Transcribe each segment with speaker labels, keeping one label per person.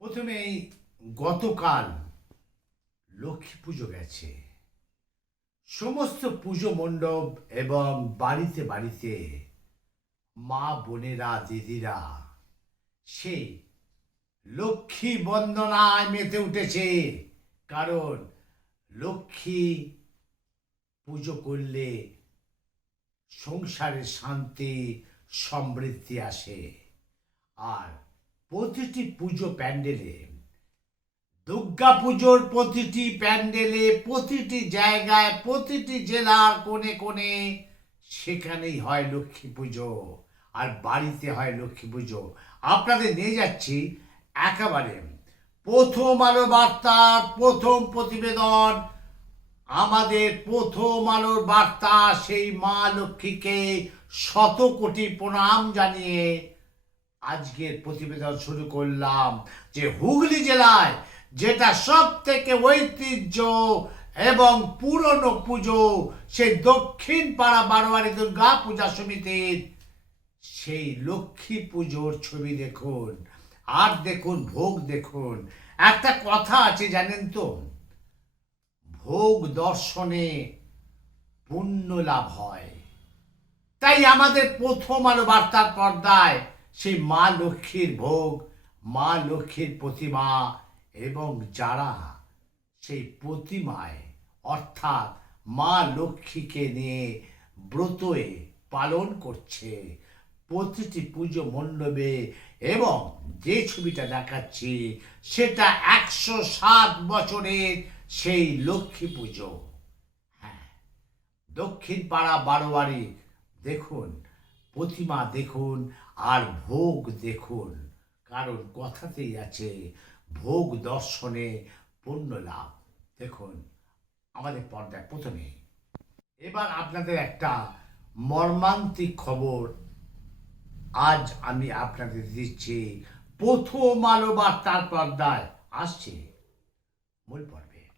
Speaker 1: প্রথমেই গতকাল লক্ষ্মী পুজো গেছে। সমস্ত পুজো মণ্ডপ এবং বাড়িতে বাড়িতে মা, বোনেরা, দিদিরা সেই লক্ষ্মী বন্দনায় মেতে উঠেছে। কারণ লক্ষ্মী পুজো করলে সংসারে শান্তি, সমৃদ্ধি আসে। আর প্রতিটি পুজো প্যান্ডেলে, দুর্গা পুজোর প্রতিটি প্যান্ডেলে, প্রতিটি জায়গায়, প্রতিটি জেলার কোণে কোণে সেখানেই হয় লক্ষ্মী পুজো আর বাড়িতে হয় লক্ষ্মী পুজো। আপনাদের নিয়ে যাচ্ছি একেবারে প্রথম আলো বার্তার প্রথম প্রতিবেদন। আমাদের প্রথম আলোর বার্তা সেই মা লক্ষ্মীকে শত কোটি প্রণাম জানিয়ে আজকের প্রতিবেদন শুরু করলাম যে হুগলি জেলায় যেটা সব থেকে ঐতিহ্য এবং পুরনো পুজো, সেই দক্ষিণ পাড়া বারোয়ারি দুর্গা পূজা সমিতির সেই লক্ষ্মী পুজোর ছবি দেখুন, আর দেখুন, ভোগ দেখুন। একটা কথা আছে জানেন তো? ভোগ দর্শনে পুণ্য লাভ হয়। তাই আমাদের প্রথম আলো বার্তার পর্দায় সেই মা লক্ষ্মীর ভোগ, মা লক্ষ্মীর প্রতিমা এবং যারা সেই প্রতিমায়, অর্থাৎ মা লক্ষ্মীকে নিয়ে ব্রতয়ে পালন করছে, প্রতিটি পুজো মণ্ডপে এবং যে ছবিটা দেখাচ্ছি সেটা একশো সাত বছরের সেই লক্ষ্মী পুজো। হ্যাঁ দক্ষিণ পাড়া বারোয়ারি, দেখুন প্রতিমা দেখুন আর ভোগ দেখুন। কারণ কথাতেই আছে, ভোগ দর্শনে পুণ্য লাভ। দেখুন, আমাদের পর্দায় প্রথমে। এবার আপনাদের একটা মর্মান্তিক খবর। আজ আমি আপনাদের দিচ্ছি প্রথম আলো বার্তার পর্দায়। আসছে মূল পর্বে।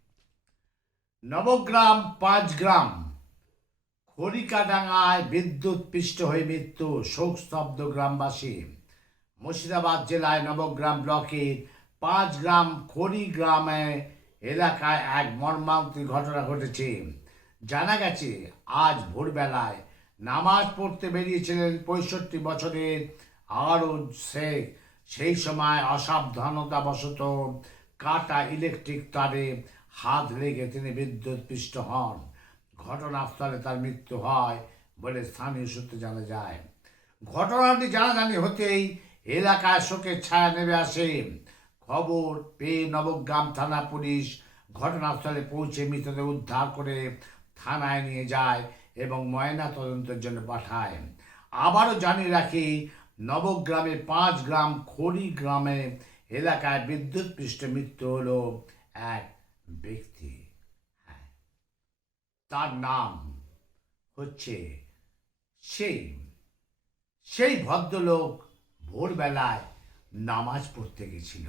Speaker 1: নবগ্রাম পাঁচ গ্রাম। খড়িকাডাঙ্গায় বিদ্যুৎ পৃষ্ঠ হয়ে মৃত্যু, শোকস্তব্ধ গ্রামবাসী। মুর্শিদাবাদ জেলায় নবগ্রাম পাঁচ গ্রাম খড়ি গ্রামে এলাকায় এক মর্মান্তিক ঘটনা ঘটেছে। জানা গেছে, আজ ভোরবেলায় নামাজ পড়তে বেরিয়েছিলেন পঁয়ষট্টি বছরের আরুজ শেখ। সেই সময় অসাবধানতাবশত কাটা ইলেকট্রিক তারে হাত লেগে তিনি বিদ্যুৎ পৃষ্ঠ হন। ঘটনাস্থলে তার মৃত্যু হয় বলে স্থানীয় সূত্রে জানা যায়। ঘটনাটি জানাজানি হতেই এলাকায় শোকের ছায়া নেমে আসে। খবর পেয়ে নবগ্রাম থানা পুলিশ ঘটনাস্থলে পৌঁছে মৃতদেহ উদ্ধার করে থানায় নিয়ে যায় এবং ময়না তদন্তের জন্য পাঠায়। আবারও জানিয়ে রাখি নবগ্রামে পাঁচ গ্রাম খড়ি গ্রামে এলাকায় বিদ্যুৎ পৃষ্ঠ মৃত্যু হলো এক ব্যক্তি। তার নাম হচ্ছে সেই। সেই ভদ্রলোক ভোরবেলায় নামাজ পড়তে গেছিল।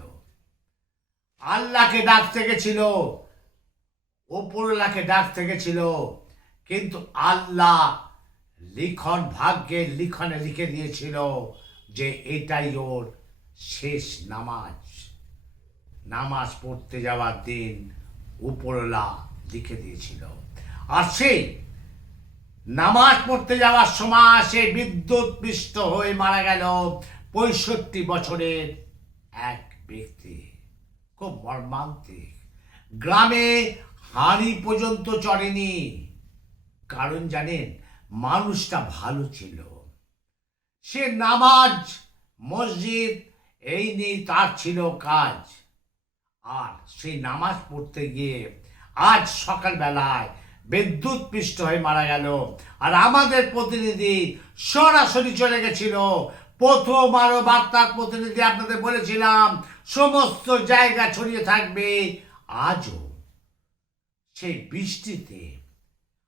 Speaker 1: আল্লাহকে ডাকতে গেছিল ওপরলাকে ডাকতে গেছিল, কিন্তু আল্লাহ লিখন ভাগ্যের লিখনে লিখে দিয়েছিল যে এটাই ওর শেষ নামাজ। নামাজ পড়তে যাওয়ার দিন উপরলা লিখে দিয়েছিল। আর সেই নামাজ পড়তে যাওয়ার সময় সে বিদ্যুৎ পৃষ্ঠ হয়ে মারা গেল পঁয়ষট্টি বছরের এক ব্যক্তি। খুব মর্মান্তিক। গ্রামে হাঁড়ি পর্যন্ত চড়েনি কারণ জানেন, মানুষটা ভালো ছিল। সে নামাজ, মসজিদ, এই নিয়ে তার ছিল কাজ। আর সেই নামাজ পড়তে গিয়ে আজ সকালবেলায় বিদ্যুৎ পৃষ্ঠ হয়ে মারা গেল। আর আমাদের প্রতিনিধি সরাসরি চলে গেছিল। প্রথম আরও বার্তার প্রতিনিধি আপনাদের বলেছিলাম, সমস্ত জায়গা ছড়িয়ে থাকবে। আজও সেই বৃষ্টিতে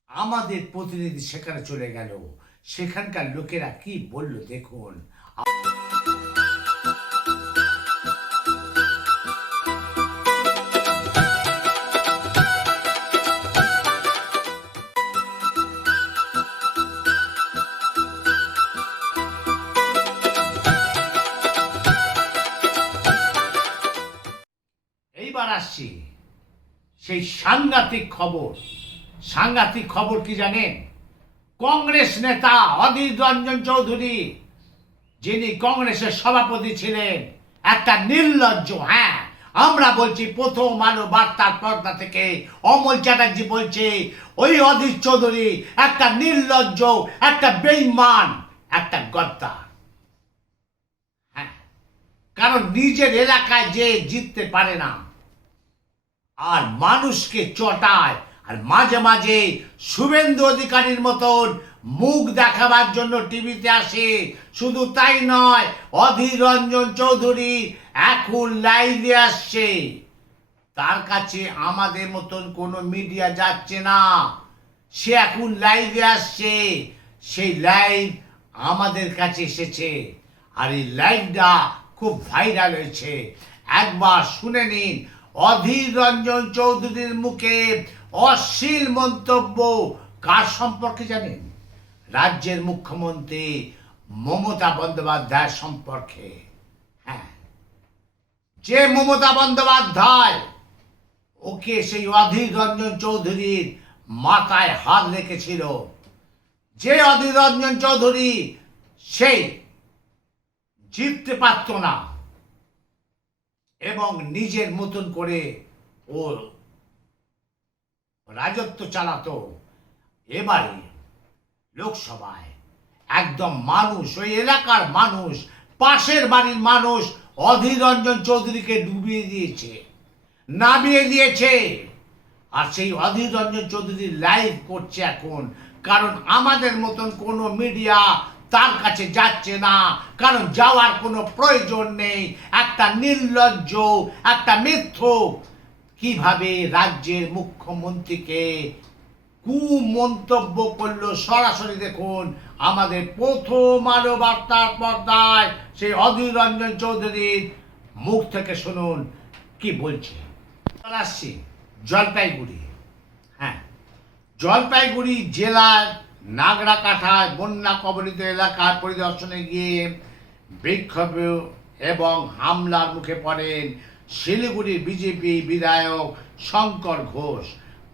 Speaker 1: আমাদের প্রতিনিধি সেখানে চলে গেল। সেখানকার লোকেরা কি বলল দেখুন। সেই সাংঘাতিক খবর। সাংঘাতিক খবর কি জানেন? কংগ্রেস নেতা অধীর রঞ্জন চৌধুরী, যিনি কংগ্রেসের সভাপতি ছিলেন, একটা নির্লজ্জ হ্যাঁ আমরা বলছি প্রথম আলো বার্তার পর্দা থেকে অমল চ্যাটার্জি বলছে, ওই অধীর চৌধুরী একটা নির্লজ্জ, একটা বেইমান, একটা গদ্দার। হ্যাঁ কারণ নিজের এলাকায় যে জিততে পারে না আর মানুষকে চটায়। আর মাঝে মাঝে শুভেন্দু অধিকারীর মতন মুখ দেখাবার জন্য টিভিতে আসে। শুধু তাই নয়, অধীর রঞ্জন চৌধুরী এখন লাইভে আসছে। তার কাছে আমাদের মতন কোনো মিডিয়া যাচ্ছে না। সে এখন লাইভে আসছে। সেই লাইভ আমাদের কাছে এসেছে। আর এই লাইভটা খুব ভাইরাল হয়েছে। একবার শুনে নিন অধীর রঞ্জন চৌধুরীর মুখে অশ্লীল মন্তব্য কার সম্পর্কে জানেন? রাজ্যের মুখ্যমন্ত্রী মমতা বন্দ্যোপাধ্যায় সম্পর্কে। হ্যাঁ। যে মমতা বন্দ্যোপাধ্যায়, ওকে সেই অধীর রঞ্জন চৌধুরীর মাথায় হাত রেখেছিল। যে অধীর রঞ্জন চৌধুরী, সেই জিততে পারত না। এবং নিজের মতন করে ও রাজত্ব চালাতো। এবারে লোকসভায় একদম মানুষ, ওই এলাকার মানুষ, পাশের বাড়ির মানুষ অধীর রঞ্জন চৌধুরীকে ডুবিয়ে দিয়েছে, নামিয়ে দিয়েছে। আর সেই অধীর রঞ্জন চৌধুরী লাইভ করছে এখন, কারণ আমাদের মতন কোনো মিডিয়া তার কাছে যাচ্ছে না। কারণ যাওয়ার কোনো প্রয়োজন নেই। একটা নির্লজ্জ, একটা মিথ্যুক কীভাবে রাজ্যের মুখ্যমন্ত্রীকে কুমন্তব্য করল? সরাসরি দেখুন, আমাদের প্রথম আলো বার্তার পর্দায় সেই অধীর রঞ্জন চৌধুরীর মুখ থেকে শুনুন, কি বলছে। আসছি, জলপাইগুড়ি। হ্যাঁ জলপাইগুড়ি জেলার নাগরাকাঠায় বন্যা কবলিত এলাকায় পরিদর্শনে গিয়ে বিক্ষোভ এবং হামলার মুখে পড়েন শিলিগুড়ি বিজেপি বিধায়ক শঙ্কর ঘোষ।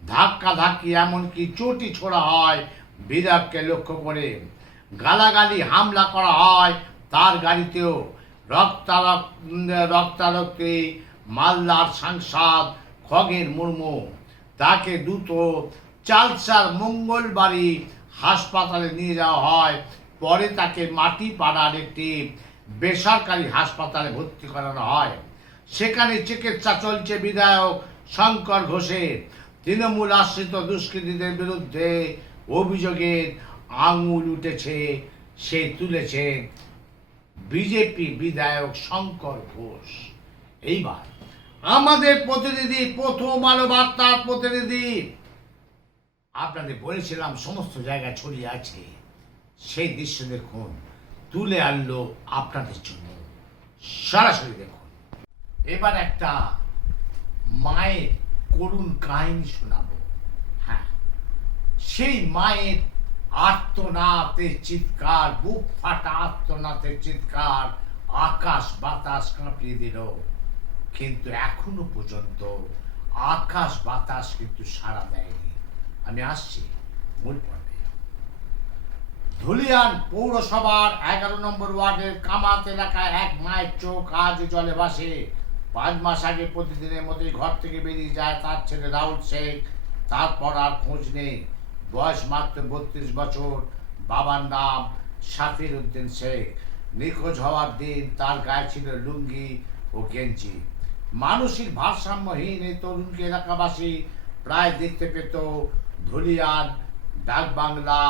Speaker 1: ধাক্কা ধাক্কি এমনকি চটি ছোড়া হয় বিধায়ককে লক্ষ্য করে। গালাগালি, হামলা করা হয় তার গাড়িতেও। রক্তারক রক্তারক্তি, মালদার সাংসদ খগেন মুর্মু। তাকে দ্রুত চালসার মঙ্গলবাড়ি হাসপাতালে নিয়ে যাওয়া হয়। পরে তাকে মাটি পাড়ার একটি বেসরকারি হাসপাতালে ভর্তি করানো হয়। সেখানে চিকিৎসা চলছে বিধায়ক শঙ্কর ঘোষের। তৃণমূল আশ্রিত দুষ্কৃতীদের বিরুদ্ধে অভিযোগের আঙুল উঠেছে, সে তুলেছে বিজেপি বিধায়ক শঙ্কর ঘোষ। এইবার আমাদের প্রতিনিধি প্রথম আলো বার্তার প্রতিনিধি আপনাদের বলেছিলাম, সমস্ত জায়গায় ছড়িয়ে আছে। সেই দৃশ্য দেখুন, তুলে আনলো আপনাদের জন্য। সরাসরি দেখুন। এবার একটা মায়ের করুণ কাহিনী শোনাবো। হ্যাঁ সেই মায়ের আর্তনাথের চিৎকার, বুক ফাটা আর্তনাথের চিৎকার, আকাশ বাতাস কাঁপিয়ে দিল। কিন্তু এখনও পর্যন্ত আকাশ বাতাস কিন্তু সাড়া দেয়নি। আমি আসছি, মূল পর্বে ধুলিয়ান পৌরসভার এগারো নম্বর ওয়ার্ডের কামাত এলাকায় এক মায়ের চোখ আজ জলে ভাসে। পাঁচ মাস আগে প্রতিদিনের মতোই ঘর থেকে বেরিয়ে যায় তার ছেলে রাহুল শেখ। তারপর আর খোঁজ নেই। বয়স মাত্র বত্রিশ বছর। বাবার নাম শাফির উদ্দিন শেখ। নিখোঁজ হওয়ার দিন তার গায়ে ছিল লুঙ্গি ও গেঞ্জি। মানসিক ভারসাম্যহীন এই তরুণকে এলাকাবাসী প্রায় দেখতে পেত ধুলিয়ান ডাকবাংলা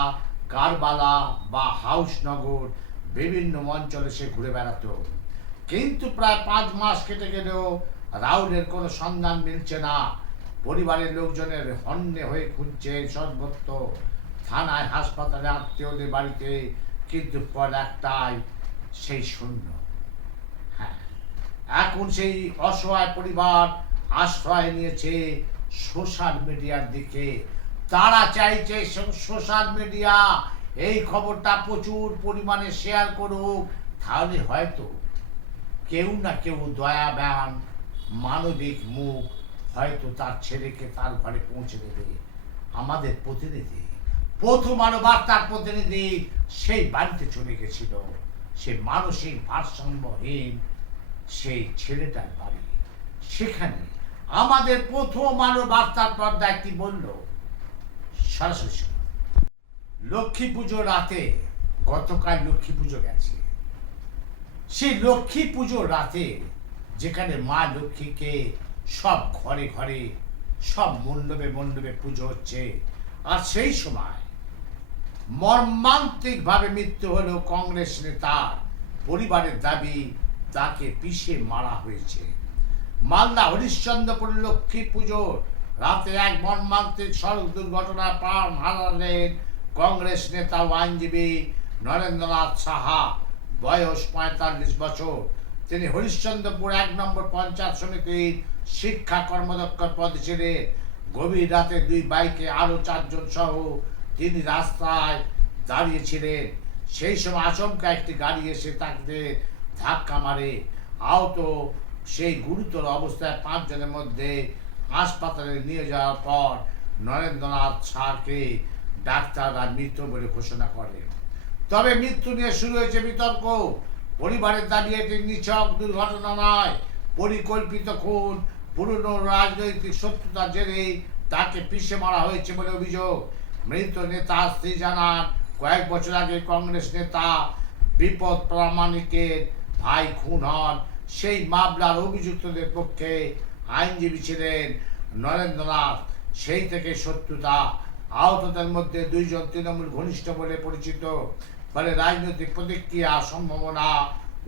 Speaker 1: কারবালা বা হাউসনগর বিভিন্ন অঞ্চলে সে ঘুরে বেড়াতো। কিন্তু প্রায় পাঁচ মাস কেটে গেলেও রাহুলের কোনো সন্ধান মিলছে না। পরিবারের লোকজনের হন্যে হয়ে খুঁজছে সর্বত্র থানায় হাসপাতালে আত্মীয়দের বাড়িতে, কিন্তু পর একটাই, সেই শূন্য। হ্যাঁ এখন সেই অসহায় পরিবার আশ্রয় নিয়েছে সোশ্যাল মিডিয়ার দিকে। তারা চাইছে সোশ্যাল মিডিয়া, এই খবরটা প্রচুর পরিমাণে শেয়ার করুক। তাহলে হয়তো কেউ না কেউ দয়া ব্যান মানবিক মুখ হয়তো তার ছেলেকে তার ঘরে পৌঁছে দেবে। আমাদের প্রতিনিধি, প্রথম আলো বার্তার প্রতিনিধি, সেই বাড়িতে চলে গেছিল। সে মানসিক ভারসাম্যহীন সেই ছেলেটার বাড়ি। সেখানে আমাদের প্রথম আলো বার্তার পর্দায় কি বলল? সরাসরি লক্ষ্মী পুজো রাতে গতকাল লক্ষ্মী পুজো গেছে। সেই লক্ষ্মী পুজো রাতে যেখানে মা লক্ষ্মীকে সব ঘরে ঘরে, সব মণ্ডপে মণ্ডপে পুজো হচ্ছে, আর সেই সময় মর্মান্তিকভাবে মৃত্যু হলো কংগ্রেস নেতার পরিবারের দাবি তাকে পিষে মারা হয়েছে। মালদা হরিশ্চন্দ্রপুর লক্ষ্মী পুজোর রাতে এক মর্মান্তিক সড়ক দুর্ঘটনায় প্রাণ হারালেন কংগ্রেস নেতা ও আইনজীবী নরেন্দ্রনাথ সাহা, বয়স পঁয়তাল্লিশ বছর। তিনি হরিশ্চন্দ্রপুর এক নম্বর পঞ্চায়েত সমিতির শিক্ষা কর্মদক্ষ পদে ছিলেন। গভীর রাতে দুই বাইকে আরও চারজন সহ তিনি রাস্তায় দাঁড়িয়েছিলেন। সেই সময় আচমকা একটি গাড়ি এসে তাকে ধাক্কা মারে। আহত সেই গুরুতর অবস্থায় পাঁচজনের মধ্যে হাসপাতালে নিয়ে যাওয়ার পর নরেন্দ্রনাথ শাহকে ডাক্তাররা মৃত বলে ঘোষণা করে। তবে মৃত্যু নিয়ে শুরু হয়েছে বিতর্ক। পরিবারের দাবি এটি নিছক দুর্ঘটনা নয়। পরিকল্পিত খুন, পুরনো রাজনৈতিক শত্রুতার জেরে তাকে পিষে মারা হয়েছে বলে অভিযোগ। মৃত নেতা স্ত্রী জানান, কয়েক বছর আগে কংগ্রেস নেতা বিপদ প্রামাণিকের ভাই খুন হন। সেই মামলার অভিযুক্তদের পক্ষে আইনজীবী ছিলেন নরেন্দ্রনাথ সেই থেকে শত্রুতা। আহতদের মধ্যে দুইজন তৃণমূল ঘনিষ্ঠ বলে পরিচিত। ফলে রাজনৈতিক প্রতিক্রিয়া, সম্ভাবনা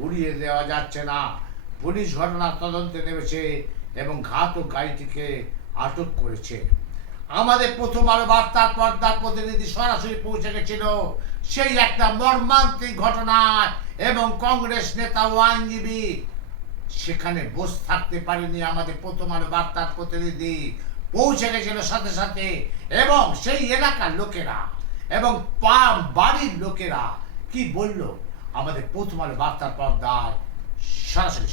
Speaker 1: উড়িয়ে দেওয়া যাচ্ছে না। পুলিশ ঘটনার তদন্তে নেমেছে এবং ঘাতক গাড়িটিকে আটক করেছে। আমাদের প্রথম আলো বার্তার পর্দার প্রতিনিধি সরাসরি পৌঁছে গেছিল সেই একটা মর্মান্তিক ঘটনায় এবং কংগ্রেস নেতা ও আইনজীবী সেখানে বসে থাকতে পারেনি আমাদের প্রথম আলো বার্তার প্রতিনিধি পৌঁছে গেছিল সাথে সাথে এবং সেই এলাকার লোকেরা এবং পাম বাড়ির লোকেরা কি বলল আমাদের প্রথম আলো বার্তার পর্দায় সরাসরি।